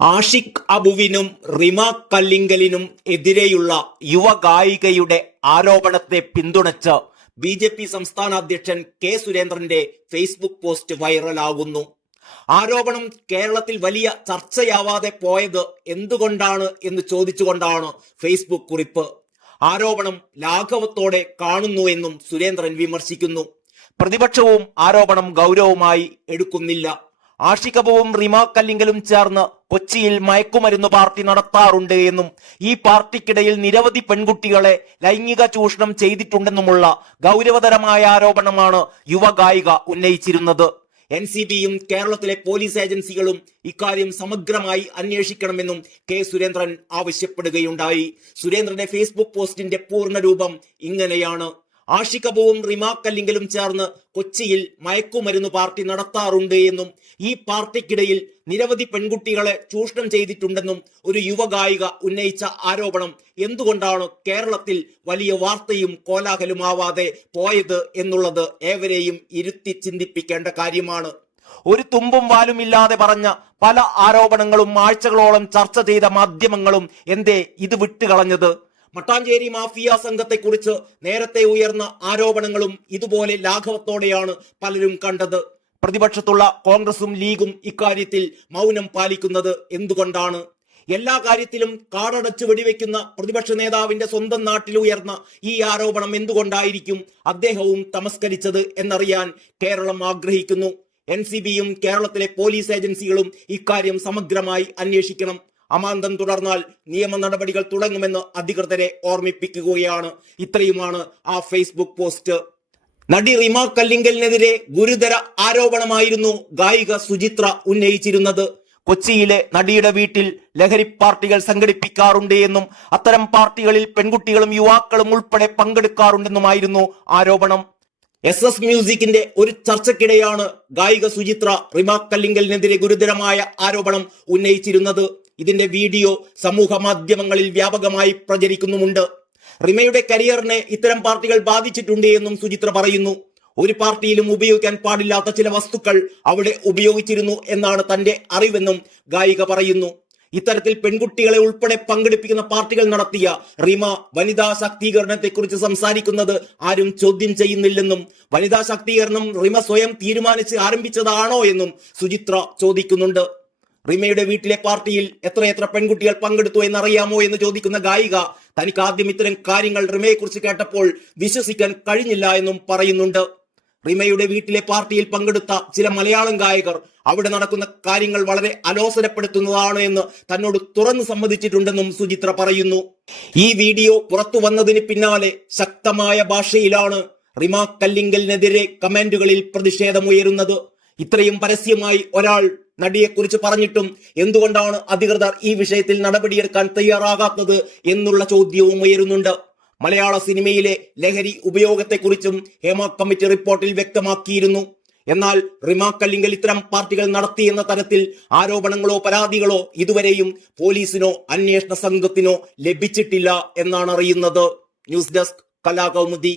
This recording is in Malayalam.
ആഷിഖ് അബുവിനും റിമ കല്ലിങ്കലിനും എതിരെയുള്ള യുവഗായികയുടെ ആരോപണത്തെ പിന്തുണച്ച് ബി.ജെ.പി. സംസ്ഥാന അധ്യക്ഷൻ കെ സുരേന്ദ്രന്റെ ഫേസ്ബുക്ക് പോസ്റ്റ് വൈറലാകുന്നു. ആരോപണം കേരളത്തിൽ വലിയ ചർച്ചയാവാതെ പോയത് എന്തുകൊണ്ടാണ് എന്ന് ചോദിച്ചുകൊണ്ടാണ് ഫേസ്ബുക്ക് കുറിപ്പ്. ആരോപണം ലാഘവത്തോടെ കാണുന്നുവെന്നും സുരേന്ദ്രൻ വിമർശിക്കുന്നു. പ്രതിപക്ഷവും ആരോപണം ഗൗരവമായി എടുക്കുന്നില്ല. ആഷിഖ് അബുവും റിമ കല്ലിങ്കലും ചേർന്ന് കൊച്ചിയിൽ മയക്കുമരുന്ന് പാർട്ടി നടത്താറുണ്ട് എന്നും ഈ പാർട്ടിക്കിടയിൽ നിരവധി പെൺകുട്ടികളെ ലൈംഗിക ചൂഷണം ചെയ്തിട്ടുണ്ടെന്നുമുള്ള ഗൗരവതരമായ ആരോപണമാണ് യുവഗായിക ഉന്നയിച്ചിരുന്നത്. NCBയും കേരളത്തിലെ പോലീസ് ഏജൻസികളും ഇക്കാര്യം സമഗ്രമായി അന്വേഷിക്കണമെന്നും കെ സുരേന്ദ്രൻ ആവശ്യപ്പെടുകയുണ്ടായി. സുരേന്ദ്രന്റെ ഫേസ്ബുക്ക് പോസ്റ്റിന്റെ പൂർണ്ണരൂപം ഇങ്ങനെയാണ്: ആഷിഖ് അബുവും റിമ കല്ലിങ്കലും ചേർന്ന് കൊച്ചിയിൽ മയക്കുമരുന്ന് പാർട്ടി നടത്താറുണ്ട് എന്നും ഈ പാർട്ടിക്കിടയിൽ നിരവധി പെൺകുട്ടികളെ ചൂഷണം ചെയ്തിട്ടുണ്ടെന്നും ഒരു യുവഗായിക ഉന്നയിച്ച ആരോപണം എന്തുകൊണ്ടാണ് കേരളത്തിൽ വലിയ വാർത്തയും കോലാഹലമാവാതെ പോയത് എന്നുള്ളത് ഏവരെയും ഇരുത്തി ചിന്തിപ്പിക്കേണ്ട കാര്യമാണ്. ഒരു തുമ്പും വാലുമില്ലാതെ പറഞ്ഞ പല ആരോപണങ്ങളും ആഴ്ചകളോളം ചർച്ച ചെയ്ത മാധ്യമങ്ങളും എന്തേ ഇത് വിട്ടുകളഞ്ഞത്? മട്ടാഞ്ചേരി മാഫിയ സംഘത്തെക്കുറിച്ച് നേരത്തെ ഉയർന്ന ആരോപണങ്ങളും ഇതുപോലെ ലാഘവത്തോടെയാണ് പലരും കണ്ടത്. പ്രതിപക്ഷത്തുള്ള കോൺഗ്രസും ലീഗും ഇക്കാര്യത്തിൽ മൗനം പാലിക്കുന്നത് എന്തുകൊണ്ടാണ്? എല്ലാ കാര്യത്തിലും കാടടച്ചു വെടിവെക്കുന്ന പ്രതിപക്ഷ നേതാവിന്റെ സ്വന്തം നാട്ടിൽ ഉയർന്ന ഈ ആരോപണം എന്തുകൊണ്ടായിരിക്കും അദ്ദേഹവും തമസ്കരിച്ചത് എന്നറിയാൻ കേരളം ആഗ്രഹിക്കുന്നു. NCBയും കേരളത്തിലെ പോലീസ് ഏജൻസികളും ഇക്കാര്യം സമഗ്രമായി അന്വേഷിക്കണം. അമാന്തം തുടർന്നാൽ നിയമ നടപടികൾ തുടങ്ങുമെന്ന് അധികൃതരെ ഓർമ്മിപ്പിക്കുകയാണ്. ഇത്രയുമാണ് ആ ഫേസ്ബുക്ക് പോസ്റ്റ്. നടി റിമ കല്ലിങ്കലിനെതിരെ ഗുരുതര ആരോപണമായിരുന്നു ഗായിക സുചിത്ര ഉന്നയിച്ചിരുന്നത്. കൊച്ചിയിലെ നടിയുടെ വീട്ടിൽ ലഹരി പാർട്ടികൾ സംഘടിപ്പിക്കാറുണ്ട് എന്നും അത്തരം പാർട്ടികളിൽ പെൺകുട്ടികളും യുവാക്കളും ഉൾപ്പെടെ പങ്കെടുക്കാറുണ്ടെന്നുമായിരുന്നു ആരോപണം. SS മ്യൂസിക്കിന്റെ ഒരു ചർച്ചയ്ക്കിടെയാണ് ഗായിക സുചിത്ര റിമ കല്ലിങ്കലിനെതിരെ ഗുരുതരമായ ആരോപണം ഉന്നയിച്ചിരുന്നത്. ഇതിന്റെ വീഡിയോ സമൂഹ മാധ്യമങ്ങളിൽ വ്യാപകമായി പ്രചരിക്കുന്നുമുണ്ട്. റിമയുടെ കരിയറിനെ ഇത്തരം പാർട്ടികൾ ബാധിച്ചിട്ടുണ്ട് എന്നും സുചിത്ര പറയുന്നു. ഒരു പാർട്ടിയിലും ഉപയോഗിക്കാൻ പാടില്ലാത്ത ചില വസ്തുക്കൾ അവിടെ ഉപയോഗിച്ചിരുന്നു എന്നാണ് തന്റെ അറിവെന്നും ഗായിക പറയുന്നു. ഇത്തരത്തിൽ പെൺകുട്ടികളെ ഉൾപ്പെടെ പങ്കെടുപ്പിക്കുന്ന പാർട്ടികൾ നടത്തിയ റിമ വനിതാ ശാക്തീകരണത്തെക്കുറിച്ച് സംസാരിക്കുന്നത് ആരും ചോദ്യം ചെയ്യുന്നില്ലെന്നും വനിതാ ശാക്തീകരണം റിമ സ്വയം തീരുമാനിച്ച് ആരംഭിച്ചതാണോ എന്നും സുചിത്ര ചോദിക്കുന്നുണ്ട്. റിമയുടെ വീട്ടിലെ പാർട്ടിയിൽ എത്രയെത്ര പെൺകുട്ടികൾ പങ്കെടുത്തു എന്നറിയാമോ എന്ന് ചോദിക്കുന്ന ഗായിക തനിക്ക് ആദ്യം ഇത്തരം കാര്യങ്ങൾ റിമയെക്കുറിച്ച് കേട്ടപ്പോൾ വിശ്വസിക്കാൻ കഴിഞ്ഞില്ല എന്നും പറയുന്നുണ്ട്. റിമയുടെ വീട്ടിലെ പാർട്ടിയിൽ പങ്കെടുത്ത ചില മലയാളം ഗായകർ അവിടെ നടക്കുന്ന കാര്യങ്ങൾ വളരെ അലോസരപ്പെടുത്തുന്നതാണ് എന്ന് തന്നോട് തുറന്നു സമ്മതിച്ചിട്ടുണ്ടെന്നും സുചിത്ര പറയുന്നു. ഈ വീഡിയോ പുറത്തു വന്നതിന് പിന്നാലെ ശക്തമായ ഭാഷയിലാണ് റിമ കല്ലിങ്കലിനെതിരെ കമന്റുകളിൽ പ്രതിഷേധമുയരുന്നത്. ഇത്രയും പരസ്യമായി ഒരാൾ നടിയെക്കുറിച്ച് പറഞ്ഞിട്ടും എന്തുകൊണ്ടാണ് അധികൃതർ ഈ വിഷയത്തിൽ നടപടിയെടുക്കാൻ തയ്യാറാകാത്തത് എന്നുള്ള ചോദ്യവും ഉയരുന്നുണ്ട്. മലയാള സിനിമയിലെ ലഹരി ഉപയോഗത്തെക്കുറിച്ചും ഹേമ കമ്മിറ്റി റിപ്പോർട്ടിൽ വ്യക്തമാക്കിയിരുന്നു. എന്നാൽ റിമ കല്ലിങ്കൽ ഇത്തരം പാർട്ടികൾ നടത്തി എന്ന തരത്തിൽ ആരോപണങ്ങളോ പരാതികളോ ഇതുവരെയും പോലീസിനോ അന്വേഷണ സംഘത്തിനോ ലഭിച്ചിട്ടില്ല എന്നാണ് അറിയുന്നത്. News desk Kalakaumudi.